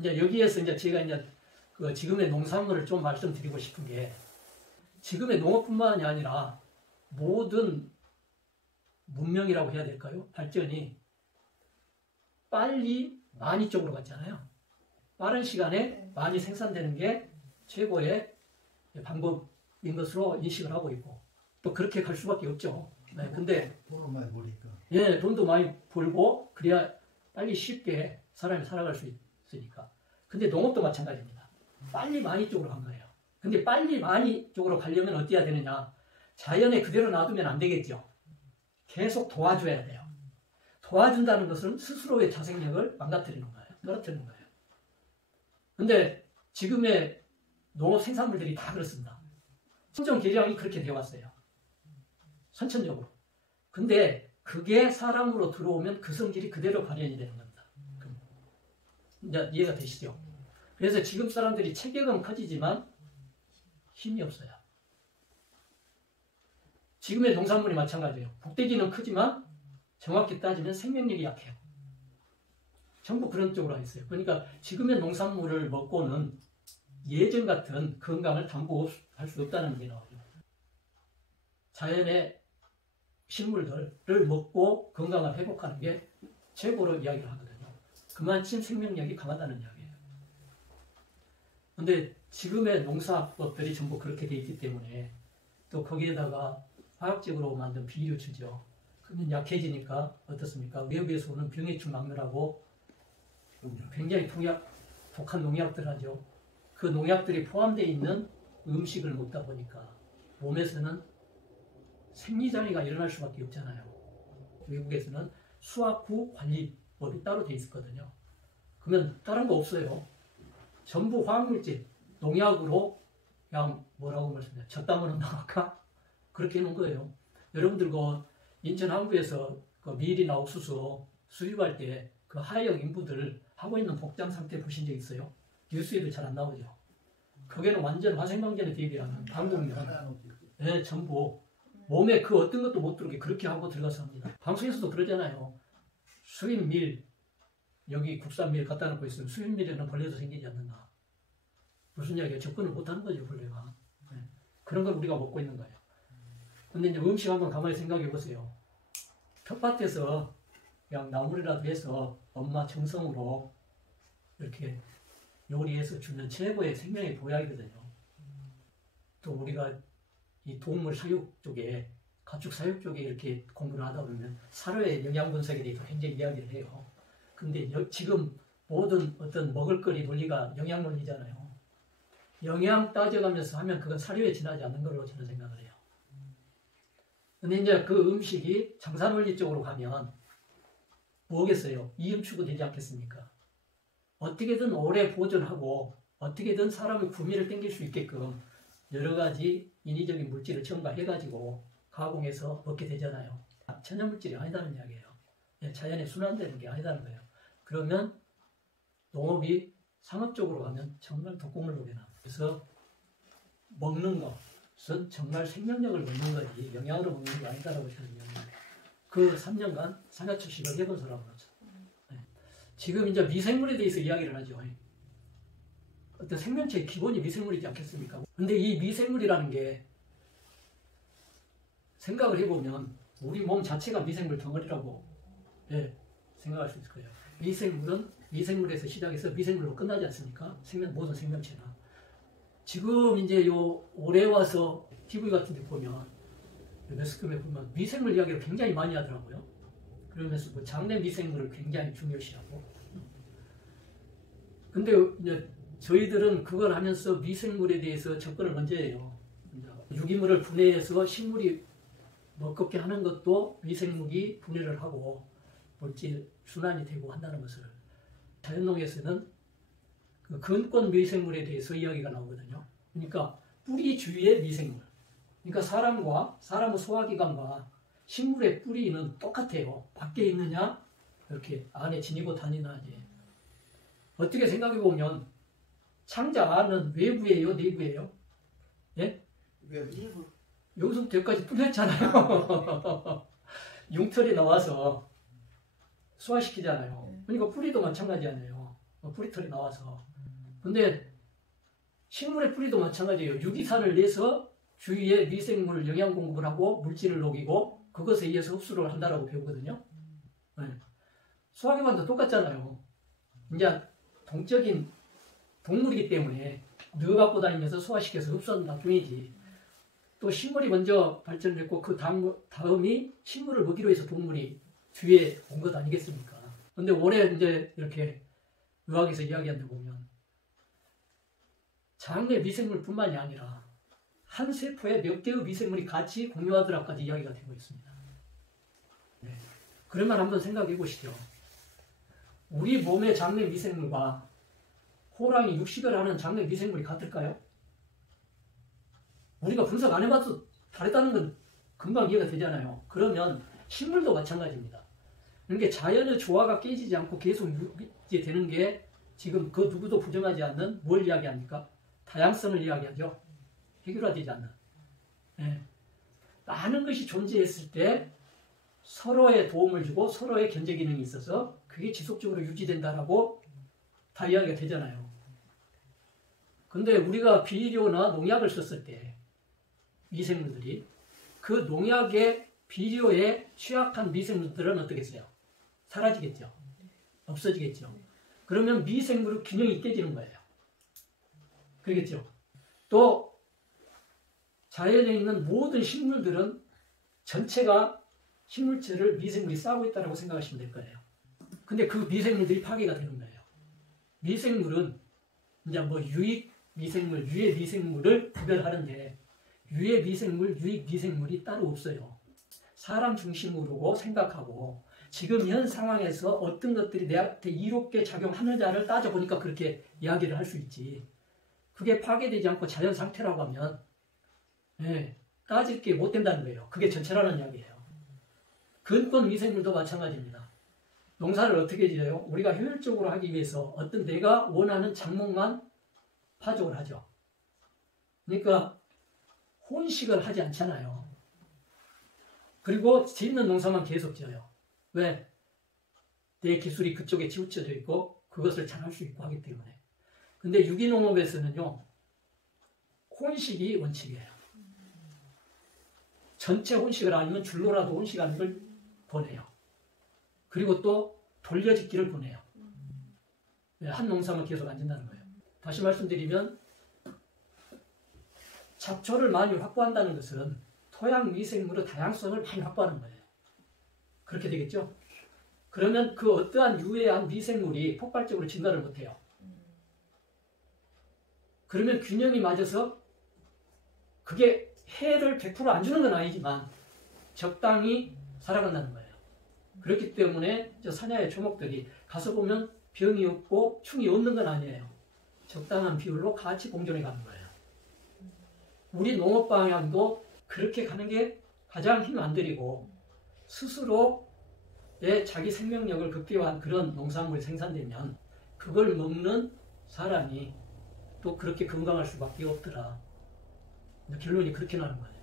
이제 여기에서 이제 제가 이제 그 지금의 농산물을 좀 말씀드리고 싶은 게 지금의 농업뿐만이 아니라 모든 문명이라고 해야 될까요? 발전이 빨리 많이 쪽으로 갔잖아요. 빠른 시간에 많이 생산되는 게 최고의 방법인 것으로 인식을 하고 있고 또 그렇게 갈 수밖에 없죠. 네, 근데 돈을 많이 버니까. 예, 돈도 많이 벌고 그래야 빨리 쉽게 사람이 살아갈 수 있으니까. 근데 농업도 마찬가지입니다. 빨리 많이 쪽으로 간 거예요. 근데 빨리 많이 쪽으로 가려면 어떻게 해야 되느냐? 자연에 그대로 놔두면 안 되겠죠. 계속 도와줘야 돼요. 도와준다는 것은 스스로의 자생력을 망가뜨리는 거예요. 떨어뜨리는 거예요. 근데 지금의 농업 생산물들이 다 그렇습니다. 품종 개량이 그렇게 되어 왔어요. 선천적으로. 근데 그게 사람으로 들어오면 그 성질이 그대로 발현이 되는 겁니다. 이제 이해가 되시죠? 그래서 지금 사람들이 체격은 커지지만 힘이 없어요. 지금의 농산물이 마찬가지예요. 복대기는 크지만 정확히 따지면 생명력이 약해요. 전부 그런 쪽으로 하겠어요. 그러니까 지금의 농산물을 먹고는 예전 같은 건강을 담보할 수 없다는 게 나오죠. 자연의 식물들을 먹고 건강을 회복하는 게 최고로 이야기를 하거든요. 그만큼 생명력이 강하다는 이야기예요. 그런데 지금의 농사법들이 전부 그렇게 돼 있기 때문에 또 거기에다가 화학적으로 만든 비료주죠. 그러면 약해지니까 어떻습니까? 외부에서 오는 병해충 막느라고 굉장히 독한 농약들 하죠. 그 농약들이 포함되어 있는 음식을 먹다 보니까 몸에서는 생리장애가 일어날 수밖에 없잖아요. 외국에서는 수확 후 관리법이 따로 돼 있었거든요. 그러면 다른 거 없어요. 전부 화학물질, 농약으로 그냥 뭐라고 말씀드려요? 젖담으로 나갈까? 그렇게 해놓은 거예요. 여러분들 그 인천 항구에서 그 밀이나 옥수수 수입할 때 그 하역 인부들 하고 있는 복장 상태 보신 적 있어요? 뉴스에도 잘 안 나오죠. 거기는 완전 화생방전에 대비하는 방공면. 네, 전부 몸에 그 어떤 것도 못 들어오게 그렇게 하고 들어가서 합니다. 방송에서도 그러잖아요. 수입밀, 여기 국산밀 갖다 놓고 있으면 수입밀에는 벌레도 생기지 않는다. 무슨 이야기예요? 접근을 못하는 거죠, 벌레가. 네. 그런 걸 우리가 먹고 있는 거예요. 근데 이제 음식 한번 가만히 생각해 보세요. 텃밭에서 그냥 나물이라도 해서 엄마 정성으로 이렇게 요리해서 주는 최고의 생명의 보약이거든요. 또 우리가 이 동물 사육 쪽에, 가축 사육 쪽에 이렇게 공부를 하다 보면 사료의 영양 분석에 대해서 굉장히 이야기를 해요. 근데 지금 모든 어떤 먹을거리 논리가 영양 논리잖아요. 영양 따져가면서 하면 그건 사료에 지나지 않는 걸로 저는 생각을 해요. 근데 이제 그 음식이 장사 논리 쪽으로 가면 뭐겠어요? 이음추구 되지 않겠습니까? 어떻게든 오래 보존하고 어떻게든 사람의 구미를 땡길 수 있게끔 여러 가지 인위적인 물질을 첨가해가지고 가공해서 먹게 되잖아요. 천연물질이 아니다는 이야기예요. 자연에 순환되는 게 아니다는 거예요. 그러면 농업이 상업적으로 가면 정말 독극물로 변합니다. 그래서 먹는 것은 정말 생명력을 먹는 거지 영양으로 먹는 게 아니다라고 저는 이야기합니다. 그 3년간 상하초식을 해본 사람으로서 네. 지금 이제 미생물에 대해서 이야기를 하죠. 어떤 생명체의 기본이 미생물이지 않겠습니까? 근데 이 미생물이라는 게 생각을 해보면 우리 몸 자체가 미생물 덩어리라고 네, 생각할 수 있을 거예요. 미생물은 미생물에서 시작해서 미생물로 끝나지 않습니까? 모든 생명체나. 지금 이제 올해 와서 TV 같은 데 보면 매스컴에 보면 미생물 이야기를 굉장히 많이 하더라고요. 그러면서 뭐 장내 미생물을 굉장히 중요시하고. 근데 이제 저희들은 그걸 하면서 미생물에 대해서 접근을 먼저 해요. 유기물을 분해해서 식물이 먹게 하는 것도 미생물이 분해를 하고 물질 순환이 되고 한다는 것을 자연농에서는 그 근권 미생물에 대해서 이야기가 나오거든요. 그러니까 뿌리 주위의 미생물. 그러니까 사람의 소화기관과 식물의 뿌리는 똑같아요. 밖에 있느냐 이렇게 안에 지니고 다니나지. 어떻게 생각해보면 창자 안은 외부예요? 내부예요? 예? 외부. 여기서부터 여기까지 뚫렸잖아요. 융털이 나와서 소화시키잖아요. 그러니까 뿌리도 마찬가지 아니에요. 뿌리털이 나와서. 근데 식물의 뿌리도 마찬가지예요. 유기산을 내서 주위에 미생물 영양 공급을 하고 물질을 녹이고 그것에 의해서 흡수를 한다라고 배우거든요. 네. 수화기관도 똑같잖아요. 이제 동적인 동물이기 때문에 너 갖고 다니면서 소화시켜서 흡수한다 뿐이지. 또 식물이 먼저 발전했고 그 다음이 식물을 먹이로 해서 동물이 뒤에 온 것 아니겠습니까? 근데 올해 이제 이렇게 의학에서 이야기하는 데 보면 장내 미생물뿐만이 아니라 한 세포에 몇 개의 미생물이 같이 공유하더라까지 이야기가 되고 있습니다. 네. 그러면 한번 생각해 보시죠. 우리 몸의 장내 미생물과 호랑이 육식을 하는 장내 미생물이 같을까요? 우리가 분석 안 해봐도 다르다는 건 금방 이해가 되잖아요. 그러면 식물도 마찬가지입니다. 그러니까 자연의 조화가 깨지지 않고 계속 유지되는 게 지금 그 누구도 부정하지 않는 뭘 이야기합니까? 다양성을 이야기하죠. 해결화되지 않는. 네. 많은 것이 존재했을 때 서로의 도움을 주고 서로의 견제 기능이 있어서 그게 지속적으로 유지된다라고 다 이야기가 되잖아요. 근데 우리가 비료나 농약을 썼을 때 미생물들이 그 농약의 비료에 취약한 미생물들은 어떻겠어요? 사라지겠죠. 없어지겠죠. 그러면 미생물 균형이 깨지는 거예요. 그러겠죠. 또 자연에 있는 모든 식물들은 전체가 식물체를 미생물이 싸고 있다고 생각하시면 될 거예요. 근데 그 미생물들이 파괴가 되는 거예요. 미생물은 이제 뭐 유익 미생물, 유해 미생물을 구별하는데 유해 미생물, 유익 미생물이 따로 없어요. 사람 중심으로 생각하고 지금 현 상황에서 어떤 것들이 내한테 이롭게 작용하느냐를 따져보니까 그렇게 이야기를 할 수 있지. 그게 파괴되지 않고 자연 상태라고 하면 따질 게 못 된다는 거예요. 그게 전체라는 이야기예요. 근본 미생물도 마찬가지입니다. 농사를 어떻게 지어요? 우리가 효율적으로 하기 위해서 어떤 내가 원하는 작목만 파종을 하죠. 그러니까 혼식을 하지 않잖아요. 그리고 짓는 농사만 계속 지어요. 왜? 내 기술이 그쪽에 치우쳐져 있고 그것을 잘할 수 있고 하기 때문에. 근데 유기농업에서는요. 혼식이 원칙이에요. 전체 혼식을 아니면 줄로라도 혼식하는 걸 보내요. 그리고 또 돌려짓기를 보내요. 한 농사만 계속 안 짓는다는 거예요. 다시 말씀드리면 잡초를 많이 확보한다는 것은 토양 미생물의 다양성을 많이 확보하는 거예요. 그렇게 되겠죠? 그러면 그 어떠한 유해한 미생물이 폭발적으로 진화를 못해요. 그러면 균형이 맞아서 그게 해를 100% 안 주는 건 아니지만 적당히 살아간다는 거예요. 그렇기 때문에 저 사냐의 초목들이 가서 보면 병이 없고 충이 없는 건 아니에요. 적당한 비율로 같이 공존해 가는 거예요. 우리 농업 방향도 그렇게 가는 게 가장 힘 안 들이고 스스로의 자기 생명력을 극대화한 그런 농산물이 생산되면 그걸 먹는 사람이 또 그렇게 건강할 수밖에 없더라. 결론이 그렇게 나는 거예요.